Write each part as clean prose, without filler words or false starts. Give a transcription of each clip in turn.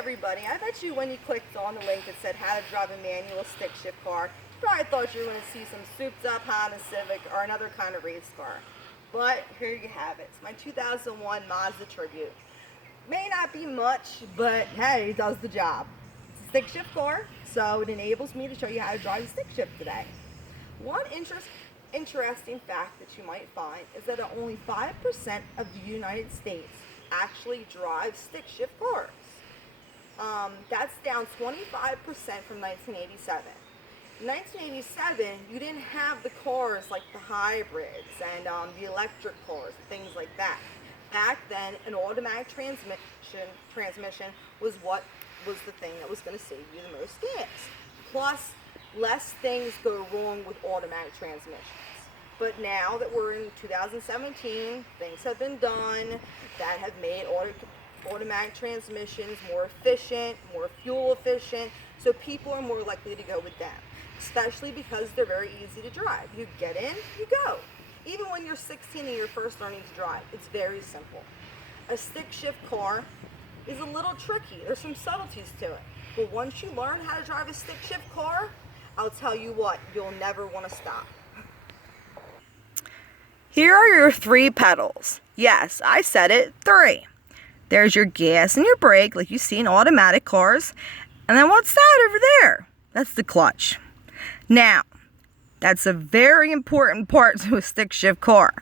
everybody, I bet you when you clicked on the link that said how to drive a manual stick shift car, you probably thought you were going to see some souped up Honda Civic or another kind of race car. But here you have it. It's my 2001 Mazda Tribute. May not be much, but hey, it does the job. It's a stick shift car, so it enables me to show you how to drive a stick shift today. One interesting fact that you might find is that only 5% of the United States actually drive stick shift cars. That's down 25% from 1987. In 1987, you didn't have the cars like the hybrids and the electric cars, things like that. Back then, an automatic transmission was what was the thing that was going to save you the most gas. Plus, less things go wrong with automatic transmissions. But now that we're in 2017, things have been done that have made automatic transmissions more efficient, more fuel efficient, so people are more likely to go with them, especially because they're very easy to drive. You get in, you go. Even when you're 16 and you're first learning to drive, it's very simple. A stick shift car is a little tricky. There's some subtleties to it. But once you learn how to drive a stick shift car, I'll tell you what, you'll never want to stop. Here are your 3 pedals. Yes, I said it, 3. There's your gas and your brake, like you see in automatic cars. And then what's that over there? That's the clutch. Now, that's a very important part to a stick shift car.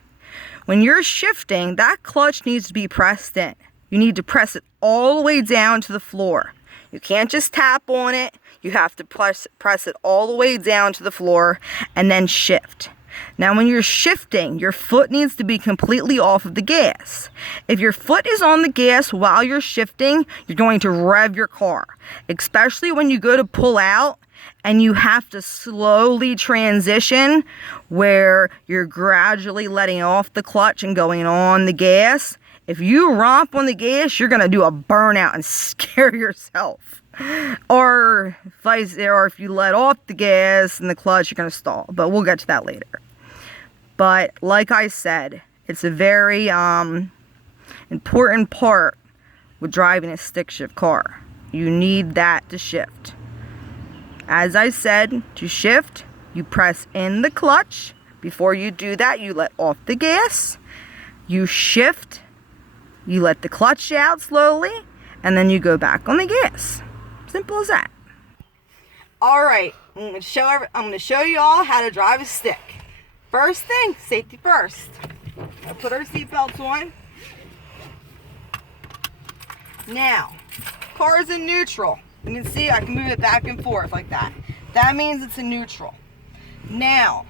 When you're shifting, that clutch needs to be pressed in. You need to press it all the way down to the floor. You can't just tap on it. You have to press it all the way down to the floor and then shift. Now when you're shifting, your foot needs to be completely off of the gas. If your foot is on the gas while you're shifting, you're going to rev your car. Especially when you go to pull out and you have to slowly transition where you're gradually letting off the clutch and going on the gas. If you romp on the gas, you're going to do a burnout and scare yourself. Or if you let off the gas and the clutch, you're going to stall. But we'll get to that later. But like I said, it's a very important part with driving a stick shift car. You need that to shift. As I said, to shift, you press in the clutch. Before you do that, you let off the gas. You shift. You let the clutch out slowly. And then you go back on the gas. Simple as that. Alright, I'm going to show you all how to drive a stick. First thing, safety first. I'll put our seatbelts on. Now, car's in neutral. You can see I can move it back and forth like that. That means it's in neutral. Now,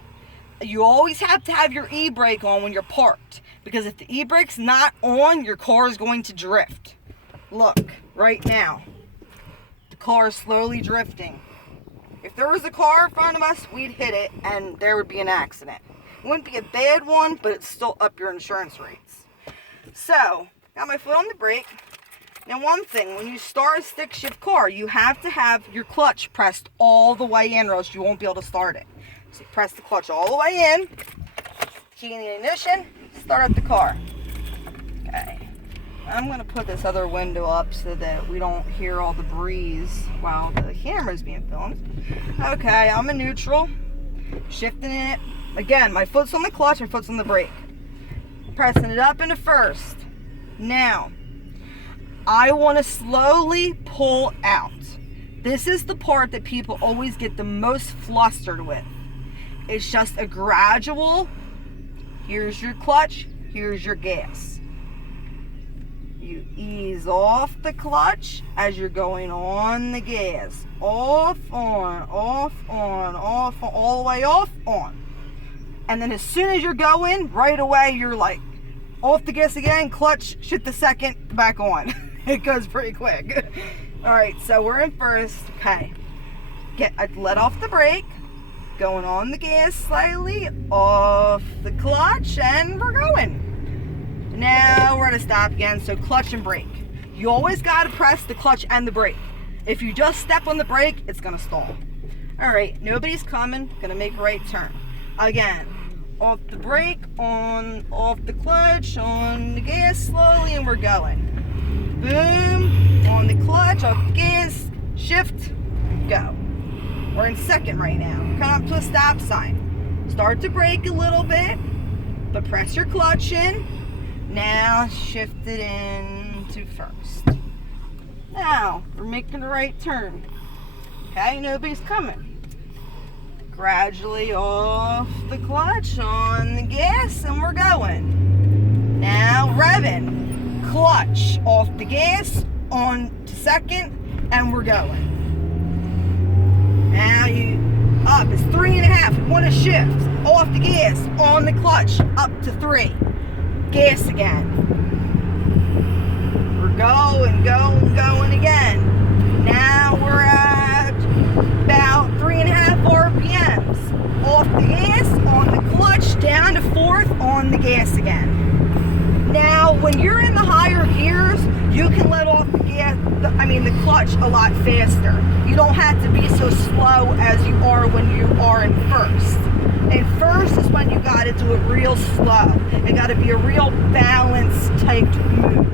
you always have to have your e-brake on when you're parked. Because if the e-brake's not on, your car is going to drift. Look, right now. The car is slowly drifting. If there was a car in front of us, we'd hit it and there would be an accident. It wouldn't be a bad one, but it's still up your insurance rates. So, got my foot on the brake. Now one thing, when you start a stick shift car, you have to have your clutch pressed all the way in or else you won't be able to start it. So press the clutch all the way in, key in the ignition, start up the car. Okay. I'm going to put this other window up so that we don't hear all the breeze while the camera's being filmed. Okay, I'm in neutral, shifting it. Again, my foot's on the clutch, my foot's on the brake. Pressing it up into first. Now, I want to slowly pull out. This is the part that people always get the most flustered with. It's just a gradual, here's your clutch, here's your gas. You ease off the clutch as you're going on the gas. Off, on, all the way off, on. And then as soon as you're going, right away you're like, off the gas again, clutch, shift the second, back on. It goes pretty quick. Alright, so we're in first. Okay. I let off the brake. Going on the gas slightly, off the clutch, and we're going. Now we're gonna stop again, so clutch and brake. You always gotta press the clutch and the brake. If you just step on the brake, it's gonna stall. Alright, nobody's coming, gonna make a right turn. Again, off the brake, off the clutch, on the gas slowly, and we're going. Boom, on the clutch, off the gas, shift, go. We're in second right now. Come up to a stop sign. Start to brake a little bit, but press your clutch in. Now shift it into first. Now we're making the right turn. Okay, nobody's coming. Gradually off the clutch, on the gas, and we're going. Now revving. Clutch, off the gas, on to second, and we're going. Now you up, it's 3.5. We want to shift. Off the gas, on the clutch, up to 3. Gas again. We're going again. Now we're at about 3.5 RPMs. Off the gas, on the clutch, down to 4th, on the gas again. Now, when you're in the higher gears, you can let off the gas, the clutch a lot faster. You don't have to be so slow as you are when you are in first. And first is when you got to do it real slow. It got to be a real balanced type move.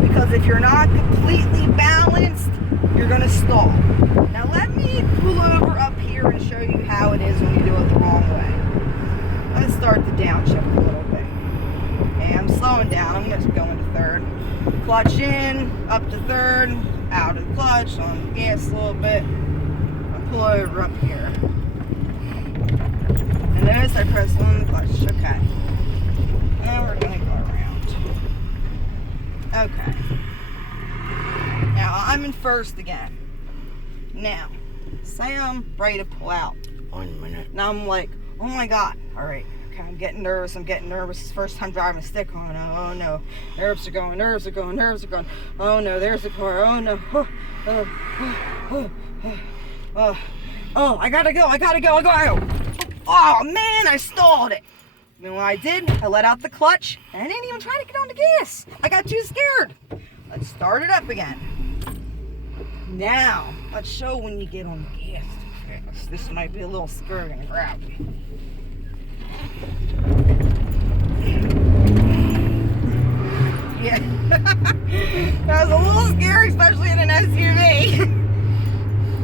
Because if you're not completely balanced, you're going to stall. Now let me pull over up here and show you how it is when you do it the wrong way. Let's start the downshift a little bit. And I'm slowing down. I'm just going to third. Clutch in, up to third, out of the clutch, on the gas a little bit. I'll pull over up here. And notice I press on the clutch. Okay. Now we're going to go around. Okay. Now I'm in first again. Now, say I'm ready to pull out. 1 minute. Now I'm like, oh my God. All right. Okay, I'm getting nervous. It's the first time driving a stick on. Oh no. Nerves are going. Oh no, there's the car. Oh no. Oh, I gotta go. Oh man, I stalled it. And when I did, I let out the clutch and I didn't even try to get on the gas. I got too scared. Let's start it up again. Now, let's show when you get on the gas too fast. This might be a little scary and grabby. Yeah. That was a little scary, especially in an SUV.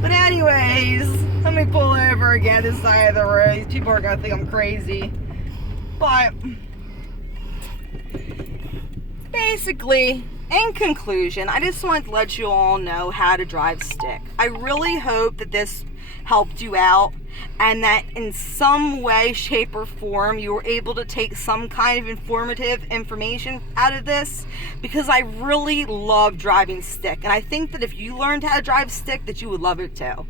But anyways, let me pull over again this side of the road. People are gonna think I'm crazy. But basically, in conclusion, I just wanted to let you all know how to drive stick. I really hope that this helped you out and that in some way, shape, or form you were able to take some kind of informative information out of this, because I really love driving stick, and I think that if you learned how to drive stick that you would love it too.